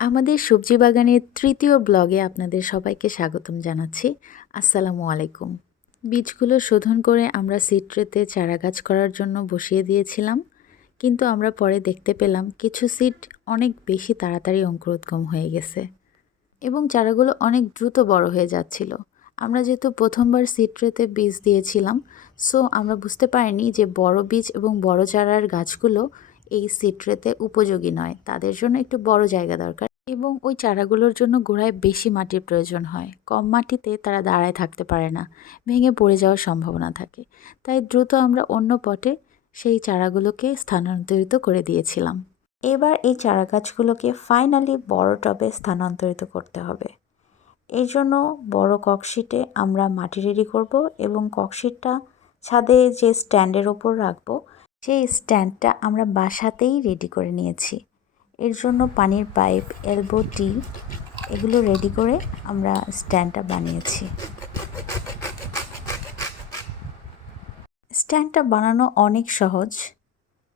আমাদের সবজি বাগানের তৃতীয় ব্লগে আপনাদের সবাইকে স্বাগতম জানাচ্ছি। আসসালামু আলাইকুম। বীজগুলো শোধন করে আমরা সিড ট্রেতে চারা গাছ করার জন্য বসিয়ে দিয়েছিলাম। কিন্তু আমরা পরে দেখতে পেলাম কিছু সিড অনেক বেশি তাড়াতাড়ি অঙ্কুরোদ্গম হয়ে গেছে এবং চারাগুলো অনেক দ্রুত বড় হয়ে যাচ্ছিল। আমরা যেহেতু প্রথমবার সিড ট্রেতে বীজ দিয়েছিলাম সো আমরা বুঝতে পারিনি যে বড় বীজ এবং বড় চারার গাছগুলো এই সিড ট্রেতে উপযোগী নয়। তাদের জন্য একটু বড় জায়গা দরকার এবং ওই চারাগুলোর জন্য গোড়ায় বেশি মাটির প্রয়োজন হয়। কম মাটিতে তারা দাঁড়ায় থাকতে পারে না, ভেঙে পড়ে যাওয়ার সম্ভাবনা থাকে। তাই দ্রুত আমরা অন্য পটে সেই চারাগুলোকে স্থানান্তরিত করে দিয়েছিলাম। এবার এই চারা গাছগুলোকে ফাইনালি বড় টবে স্থানান্তরিত করতে হবে। এই জন্য বড় ককশিটে আমরা মাটি রেডি করব এবং ককশিটটা ছাদে যে স্ট্যান্ডের ওপর রাখব সেই স্ট্যান্ডটা আমরা বাসাতেই রেডি করে নিয়েছি। এর জন্য পানির পাইপ এলবো টি এগুলো রেডি করে আমরা স্ট্যান্ডটা বানিয়েছি। স্ট্যান্ডটা বানানো অনেক সহজ।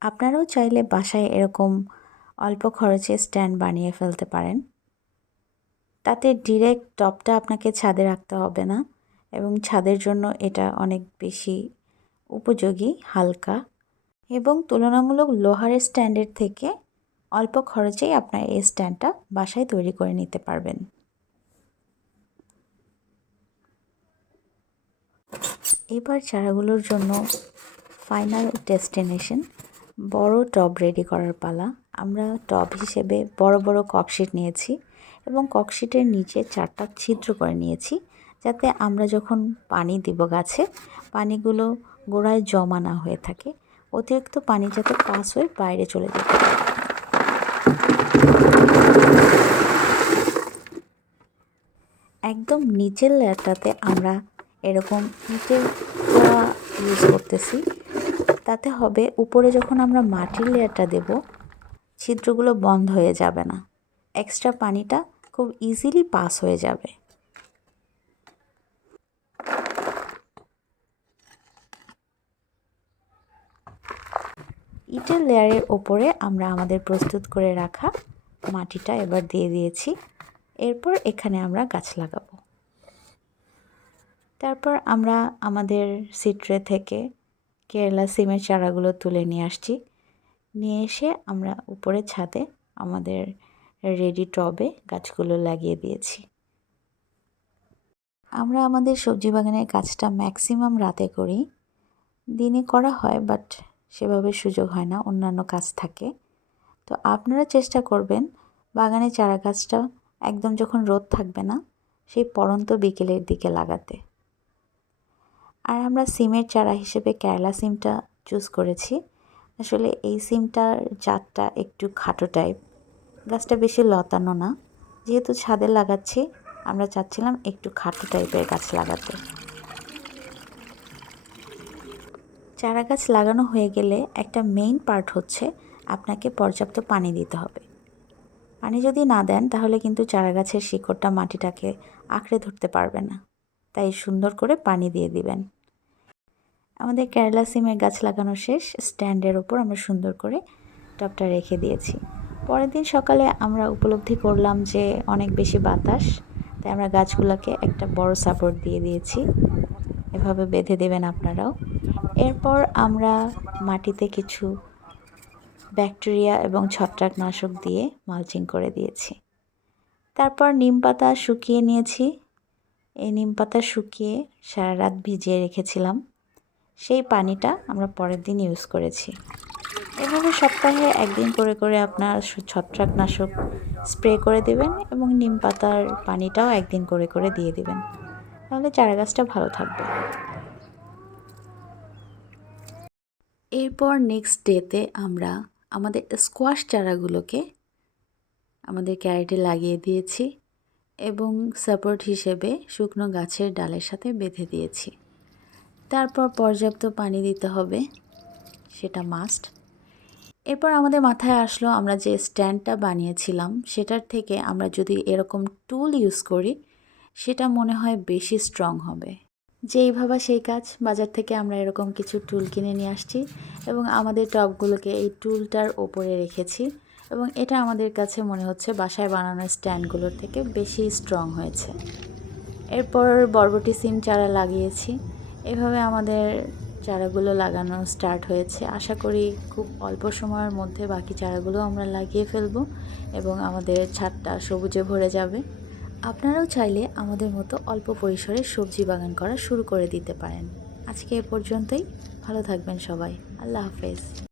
আপনারাও চাইলে বাসায় এরকম অল্প খরচে স্ট্যান্ড বানিয়ে ফেলতে পারেন। তাতে ডিরেক্ট টপটা আপনাকে ছাদে রাখতে হবে না এবং ছাদের জন্য এটা অনেক বেশি উপযোগী, হালকা। এবং তুলনামূলক লোহার স্ট্যান্ডের থেকে অল্প খরচেই আপনার এই স্ট্যান্ডটা বাসায় তৈরি করে নিতে পারবেন। এবার চারাগুলোর জন্য ফাইনাল ডেস্টিনেশন বড় টব রেডি করার পালা। আমরা টব হিসেবে বড় বড় ককশিট নিয়েছি এবং ককশিটের নিচে চারটা ছিদ্র করে নিয়েছি যাতে আমরা যখন পানি দিব গাছে, পানিগুলো গোড়ায় জমা না হয়ে থাকে অতিরিক্ত পানি যাতে পাস হয়ে বাইরে চলে যেতে পারে। একদম নিচের লেয়ারটাতে আমরা এরকম ইটের ইউজ করতেছি। তাতে হবে উপরে যখন আমরা মাটির লেয়ারটা দেব, ছিদ্রগুলো বন্ধ হয়ে যাবে না। এক্সট্রা পানিটা খুব ইজিলি পাস হয়ে যাবে। ইটের লেয়ারের ওপরে আমরা আমাদের প্রস্তুত করে রাখা মাটিটা এবার দিয়ে দিয়েছি। এরপর এখানে আমরা গাছ লাগাবো। তারপর আমরা আমাদের সিট্রে থেকে কেরালা সিমের চারাগুলো তুলে নিয়ে আসছি। নিয়ে এসে আমরা উপরে ছাদে আমাদের রেডি টবে গাছগুলো লাগিয়ে দিয়েছি। আমরা আমাদের সবজি বাগানের কাজটা ম্যাক্সিমাম রাতে করি। দিনে করা হয় বাট সেভাবে সুযোগ হয় না, অন্যান্য কাজ থাকে। তো আপনারা চেষ্টা করবেন বাগানে চারা গাছটা একদম যখন রোদ থাকবে না, সেই পরন্ত বিকেলের দিকে লাগাতে। আর আমরা সিমের চারা হিসেবে কেরালা সিমটা চুজ করেছি। আসলে এই সিমটার জাতটা একটু খাটো টাইপ গাছটা বেশি লতানো না। যেহেতু ছাদে লাগাচ্ছি, আমরা চাচ্ছিলাম একটু খাটো টাইপের গাছ লাগাতে। চারা গাছ লাগানো হয়ে গেলে একটা মেইন পার্ট হচ্ছে আপনাকে পর্যাপ্ত পানি দিতে হবে। পানি যদি না দেন, তাহলে কিন্তু চারা গাছের শিকড়টা মাটিটাকে আঁকড়ে ধরতে পারবে না। তাই সুন্দর করে পানি দিয়ে দিবেন। আমাদের কেরালা সিমের গাছ লাগানো শেষ। স্ট্যান্ডের ওপর আমরা সুন্দর করে টপটা রেখে দিয়েছি। পরের দিন সকালে আমরা উপলব্ধি করলাম যে অনেক বেশি বাতাস, তাই আমরা গাছগুলোকে একটা বড় সাপোর্ট দিয়ে দিয়েছি। এভাবে বেঁধে দেবেন আপনারাও। এরপর আমরা মাটিতে কিছু ব্যাকটেরিয়া এবং ছত্রাকনাশক দিয়ে মালচিং করে দিয়েছি। তারপর নিম পাতা শুকিয়ে নিয়েছি। এই নিম পাতা শুকিয়ে সারা রাত ভিজিয়ে রেখেছিলাম। সেই পানিটা আমরা পরের দিন ইউজ করেছি। এভাবে সপ্তাহে একদিন করে করে আপনার ছত্রাকনাশক স্প্রে করে দেবেন এবং নিম পাতার পানিটাও একদিন করে করে দিয়ে দেবেন। তাহলে চারা গাছটা ভালো থাকবে। এরপর নেক্সট ডেতে আমরা আমাদের স্কোয়াশ চারাগুলোকে আমাদের ক্যারেটে লাগিয়ে দিয়েছি এবং সাপোর্ট হিসেবে শুকনো গাছের ডালের সাথে বেঁধে দিয়েছি। তারপর পর্যাপ্ত পানি দিতে হবে, সেটা মাস্ট এরপর আমাদের মাথায় আসলো আমরা যে স্ট্যান্ডটা বানিয়েছিলাম, সেটার থেকে আমরা যদি এরকম টুল ইউজ করি, সেটা মনে হয় বেশি স্ট্রং হবে। যেই ভাবা সেই কাজ। বাজার থেকে আমরা এরকম কিছু টুল কিনে নিয়ে আসছি এবং আমাদের টবগুলোকে এই টুলটার ওপরে রেখেছি এবং এটা আমাদের কাছে মনে হচ্ছে বাসায় বানানো স্ট্যান্ডগুলোর থেকে বেশি স্ট্রং হয়েছে। এরপর বরবটি সিম চারা লাগিয়েছি। এভাবে আমাদের চারাগুলো লাগানো স্টার্ট হয়েছে। আশা করি খুব অল্প সময়ের মধ্যে বাকি চারাগুলো আমরা লাগিয়ে ফেলব এবং আমাদের ছাদটা সবুজে ভরে যাবে। আপনারাও চাইলে আমাদের মতো অল্প পরিসরে সবজি বাগান করা শুরু করে দিতে পারেন। আজকে এ পর্যন্তই। ভালো থাকবেন সবাই। আল্লাহ হাফেজ।